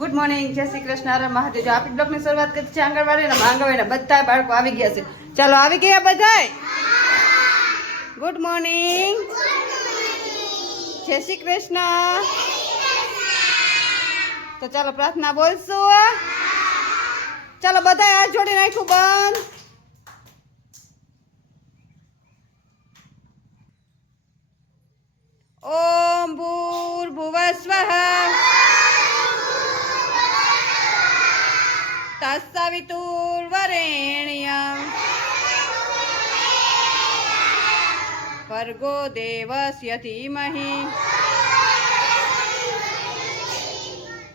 Good morning, જય શ્રી કૃષ્ણ, હર મહાદેવ. જો આપણી બ્લોગની શરૂઆત કરી છે આંગણવાડીના. આંગણવાડીના બધા બાળકો આવી ગયા છે. ચાલો આવી ગયા બધાય. ગુડ મોર્નિંગ, જય શ્રી કૃષ્ણ. તો ચાલો પ્રાર્થના બોલશું. ચાલો બધા હાથ જોડી નાખ્યું બંધ. ઓમ ભૂર્ભુવસ્વઃ તત્સવિતુર્વરેણ્યં ભર્ગો દેવસ્ય ધીમહિ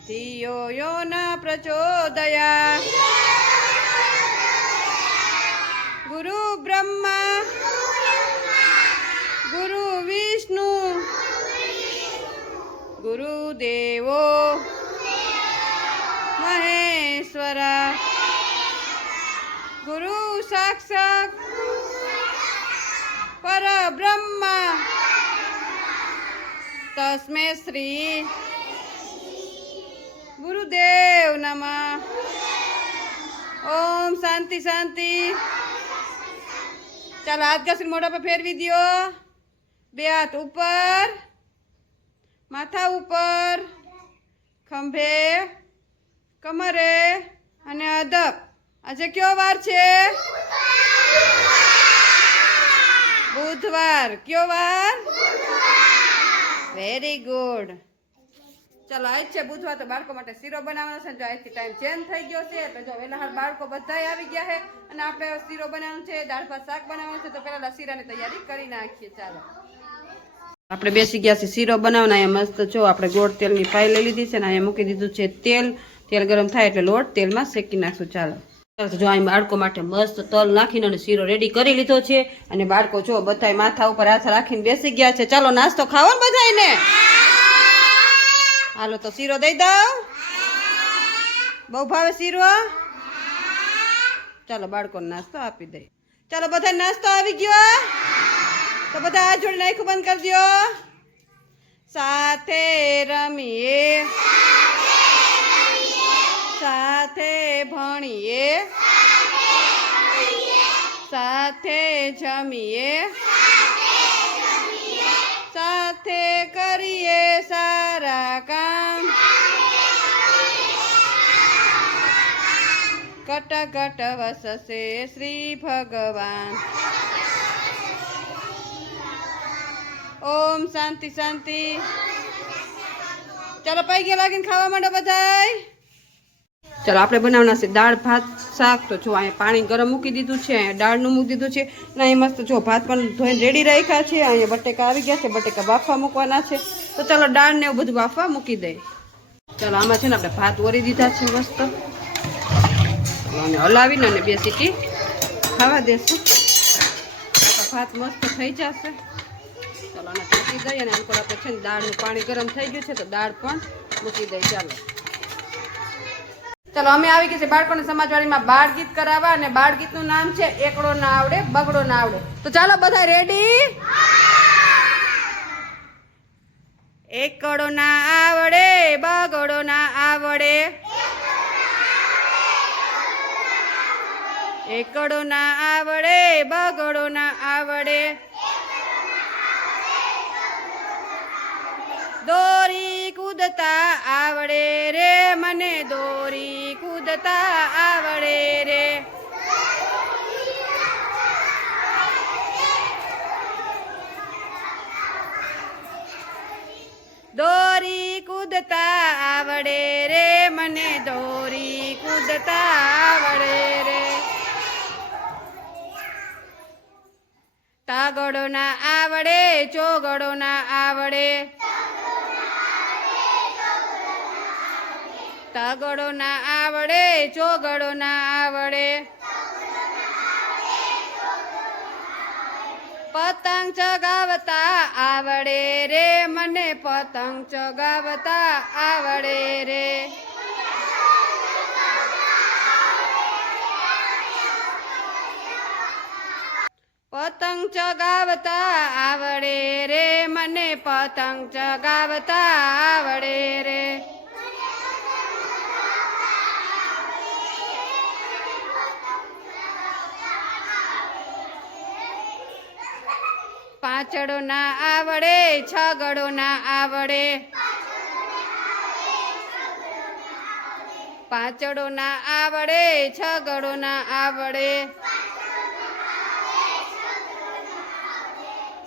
ધિયો યો ન પ્રચોદયાत्. ગુરુ બ્રહ્મા ગુરુ વિષ્ણુ ગુરુદેવો મહેશ્વર ગુરુ સાક્ષાત પરબ્રહ્મ તસ્મે શ્રી ગુરુદેવ નમઃ. ઓમ શાંતિ શાંતિ. ચાલો હાથ ઘસીને મોઢા પર ફેરવી દો. બે હાથ ઉપર, માથા ઉપર, ખંભે, કમરે અને અધપ. આજે કયો વાર છે? બુધવાર. કયો વાર? Very good. ચાલો આજ છે બુધવાર, તો બાળકો માટે શીરો બનાવવાનો છે. જો આજથી ટાઈમ ચેન્જ થઈ ગયો છે એટલે જો વહેલા બાળકો બધા આવી ગયા છે અને આપણે શીરો બનાવવાનું છે, દાળ ભાત શાક બનાવવાનું છે. તો પહેલા શીરાની તૈયારી કરી નાખીએ. ચાલો આપણે બેસી ગયા છે શીરો બનાવવાના. અહીંયા મસ્ત જો આપણે ગોળ તેલની પાઈ લઈ લીધી છે ને અહીંયા મૂકી દીધું છે તેલ. તેલ ગરમ થાય એટલે લોટ તેલમાં શેકી નાખશું. ચાલો જો અહીં બાળકો માટે મસ્ત તલ નાખીને અને શીરો રેડી કરી લીધો છે. અને બાળકો જો બધા માથા ઉપર હાથ રાખીને બેસી ગયા છે. ચાલો નાસ્તો ખાવો ને બધાને. હાલો તો શીરો દઈ દઉં. બહુ ભાવે શીરો. ચાલો બાળકોને નાસ્તો આપી દઈ. ચાલો બધા નાસ્તો આવી ગયો. તો બધા હાથ જોડીને આંખો બંધ કરી દો. સાથે રમીએ, સાથે ભણીએ, સાથે જમીએ, સાથે કરીએ સારા કામ. કટ કટ વસશે શ્રી ભગવાન. ઓમ શાંતિ શાંતિ. ચાલો પૈકી લાગીને ખાવા માંડો બધાય. ચાલો આપણે બનાવવાના છે દાળ ભાત શાક. તો જો અહીંયા પાણી ગરમ મૂકી દીધું છે, અહીંયા દાળનું મૂકી દીધું છે અને અહીં મસ્ત જો ભાત પણ ધોઈને રેડી રાખ્યા છે. અહીંયા બટેકા આવી ગયા છે, બટેકા બાફવા મૂકવાના છે. તો ચાલો દાળ ને એવું બધું બાફવા મૂકી દઈએ. ચાલો આમાં છે ને આપણે ભાત ઓરી દીધા છે મસ્ત. અને હલાવીને અને 2 સીટી ખાવા દેશું. ભાત મસ્ત થઈ જશે. ચાલો આને ઢાંકી દઈએ અને આમ આપણે છે ને દાળનું પાણી ગરમ થઈ ગયું છે તો દાળ પણ મૂકી દઈએ. ચાલો ચાલો અમે આવી ગયા છે બાળકોને સમાજવાડીમાં બાળ ગીત કરાવવા. અને બાળ ગીતનું નામ છે એકડો ના આવડે બગડો ના આવડે. તો ચાલો બધા રેડી. એકડો ના આવડે બગડો ના આવડે, એકડો ના આવડે બગડો ના આવડે. દોરી કૂદતા આવડે રે મને, દોરી કૂદતા આવડે રે. દોરી કૂદતા આવડે રે મને, દોરી કૂદતા આવડે રે. તાગડો ના આવડે ચોગડો ના આવડે, તાગડો ના આવડે ચોગડો ના આવડે. પતંગ ચગાવતા આવડે રે મને, પતંગ ચગાવતા આવડે રે. પતંગ ચગાવતા આવડે રે મને, પતંગ ચગાવતા આવડે રે. પાંચડો ના આવડે, છગડો ના આવડે, પાંચડો ના આવડે, છગડો ના આવડે,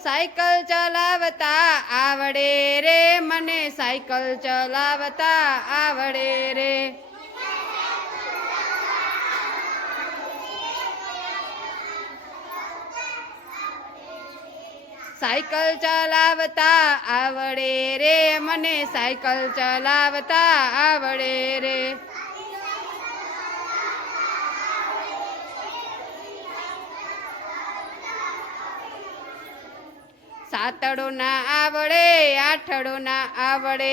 સાયકલ ચલાવતા આવડે રે મને, સાયકલ ચલાવતા આવડે રે, સાયકલ ચલાવતા આવડે રે મને, સાયકલ ચલાવતા આવડે રે, સાતડો ના આવડે, આઠડો ના આવડે,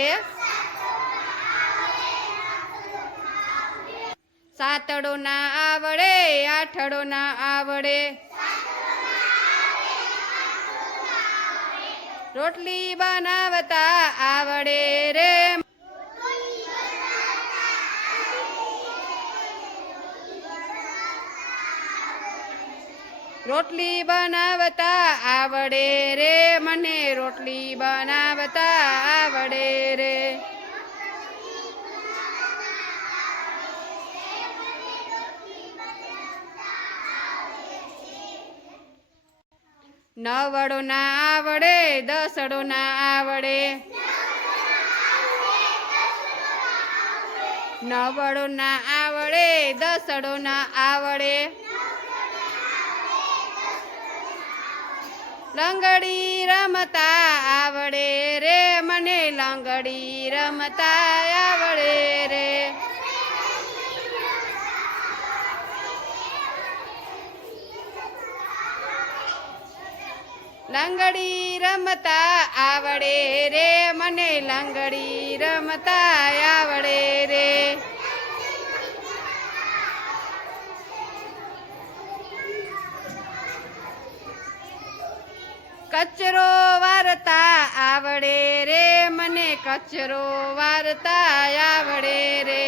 સાતડો ના આવડે, આઠડો ના આવડે, રોટલી બનાવતા આવડે રે, રોટલી બનાવતા આવડે રે મને, રોટલી બનાવતા આવડે રે, નવડો ના આવડે, દસડો ના આવડે, નવડો ના આવડે, દસડો ના આવડે, લંગડી રમતા આવડે રે મને, લંગડી રમતા આવડે રે, લંગડી રમતા આવડે રે મને, લંગડી રમતા આવડે રે, કચરો વારતા આવડે રે મને, કચરો વારતા આવડે રે,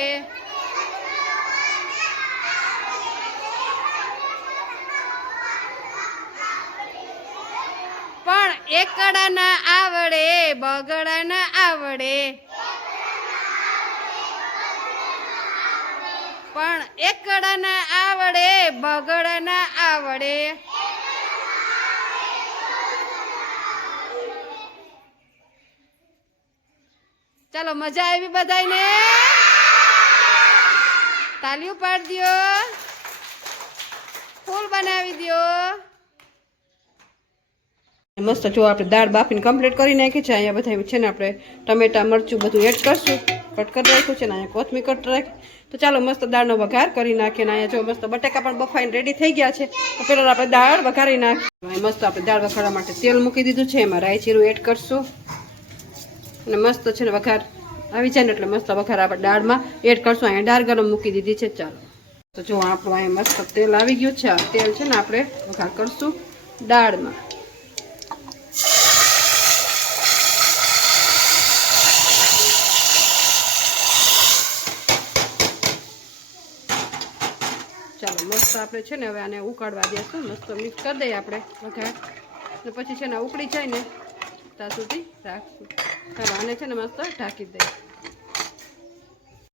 પણ એકડા ના આવડે, બગડા ના આવડે, પણ એકડા ના આવડે, બગડા ના આવડે, ચાલો મજા આવી બધાને, તાલીઓ પાડી દ્યો, ફૂલ બનાવી દ્યો. મસ્ત જો આપણે દાળ બાફીને કમ્પ્લીટ કરી નાખી છે. અહીંયા બધા છે ને આપણે ટમેટા મરચું બધું એડ કરશું, કટ કરી રાખ્યું છે ને અહીંયા કોથમીર કટ રાખી. તો ચાલો મસ્ત દાળનો વઘાર કરી નાખીએ. ને અહીંયા જો મસ્ત બટેકા પણ બફાઈને રેડી થઈ ગયા છે. તો પેલા આપણે દાળ વઘારી નાખીએ. મસ્ત આપણે દાળ વઘારવા માટે તેલ મૂકી દીધું છે, એમાં રાઈ જીરું એડ કરશું અને મસ્ત છે ને વઘાર આવી જાય ને એટલે મસ્ત વઘાર આપણે દાળમાં એડ કરશું. અહીંયા દાળ ગરમ મૂકી દીધી છે. ચાલો તો જો આપણું અહીંયા મસ્ત તેલ આવી ગયું છે. આ તેલ છે ને આપણે વઘાર કરશું દાળમાં. ચાલો મસ્ત આપણે છે ને હવે આને ઉકાળવા દઈશું. મસ્ત મિક્સ કરી દઈએ આપણે વઘાર, ને પછી છે ને ઉકળી જાય ને ત્યાં સુધી રાખશું. ચાલો આને છે ને મસ્ત ઢાંકી દઈએ.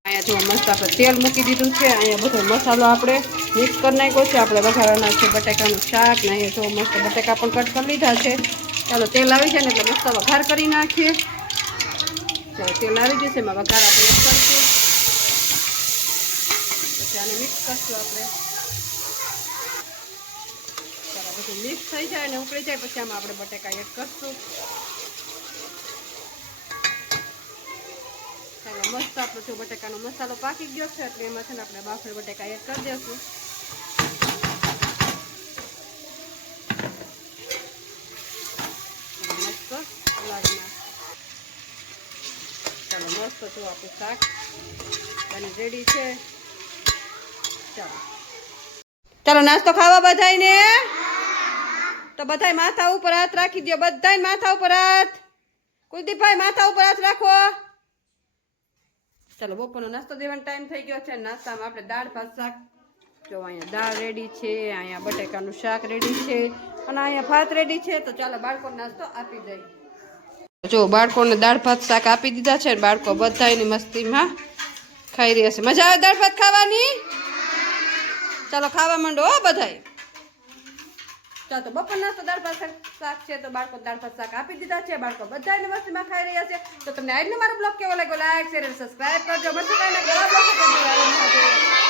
અહીંયા જો મસ્ત આપણે તેલ મૂકી દીધું છે. અહીંયા બધો મસાલો આપણે મિક્સ કરી નાખ્યો છે. આપણે વઘારવાના છે બટાકાનું શાક. ને અહીંયા જો મસ્ત બટાકા પણ કટ કરી લીધા છે. ચાલો તેલ આવી જાય ને એટલે મસ્ત વઘાર કરી નાખીએ. ચાલો તેલ આવી જશે, એમાં વઘાર આપણે એડ કરશું. પછી આને મિક્સ કરશું આપણે. ચાલો બધું મિક્સ થઈ જાય અને ઉકળી જાય પછી આમાં આપણે બટાકા એડ કરશું. ચાલો મસ્ત આપણો જો બટાકાનો મસાલો પાકી ગયો છે એટલે એમાં છે ને આપણે બાફેલ બટાકા એડ કરી દઈશું. મસ્ત લાગી નાખ. ચાલો મસ્ત જો આપણું શાક બની રેડી છે. ચાલો ચાલો નાસ્તો ખાવા બધાને. તો બધાય માથા ઉપર હાથ રાખી દો. બધાય માથા ઉપર હાથ. કુલદીપભાઈ માથા ઉપર હાથ રાખો. ચાલો બપોરનો નાસ્તો દેવાનો ટાઈમ થઈ ગયો છે. નાસ્તામાં આપણે દાળ ભાત શાક જો અહીંયા દાળ રેડી છે, અહીંયા બટેકાનું શાક રેડી છે અને અહીંયા ભાત રેડી છે. તો ચાલો બાળકોને નાસ્તો આપી દઈએ. જો બાળકોને દાળ ભાત શાક આપી દીધા છે. બાળકો બધાની મસ્તીમાં ખાઈ રહ્યા છે. મજા આવે દાળ ભાત ખાવાની? ચાલો ખાવા માંડો હો બધાય. ચાલો તો બપોર નાસ્તો દાળ ભાત શાક છે તો બાળકો દાળ ભાત શાક આપી દીધા છે. બાળકો બધાને મસ્તીમાં ખાઈ રહ્યા છે. તો તમને આજનો મારો બ્લોગ કેવો લાગ્યો લાઈક શેર અને સબસ્ક્રાઇબ કરજો. મળશે કાંઈ નવા બ્લોગ સાથે.